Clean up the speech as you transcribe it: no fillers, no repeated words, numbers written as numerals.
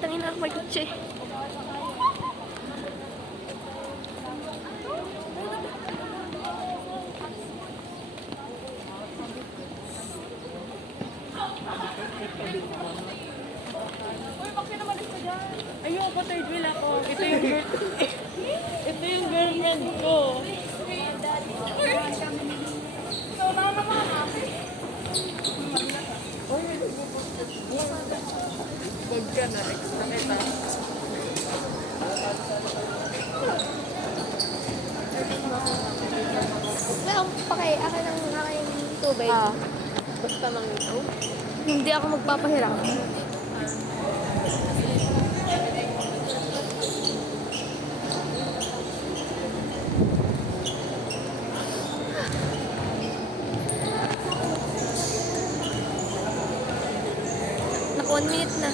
Putang ina, may kutsi. Uy, bakit naman ka dyan? Ayoko, third wheel ako. Ito yung girlfriend ko. So, naman naman. Wag ka na, extra kita. Wala akong pake. Akin ang aking tubig. Basta lang ito. Hindi ako magpapahiram. Naka 1 minute na.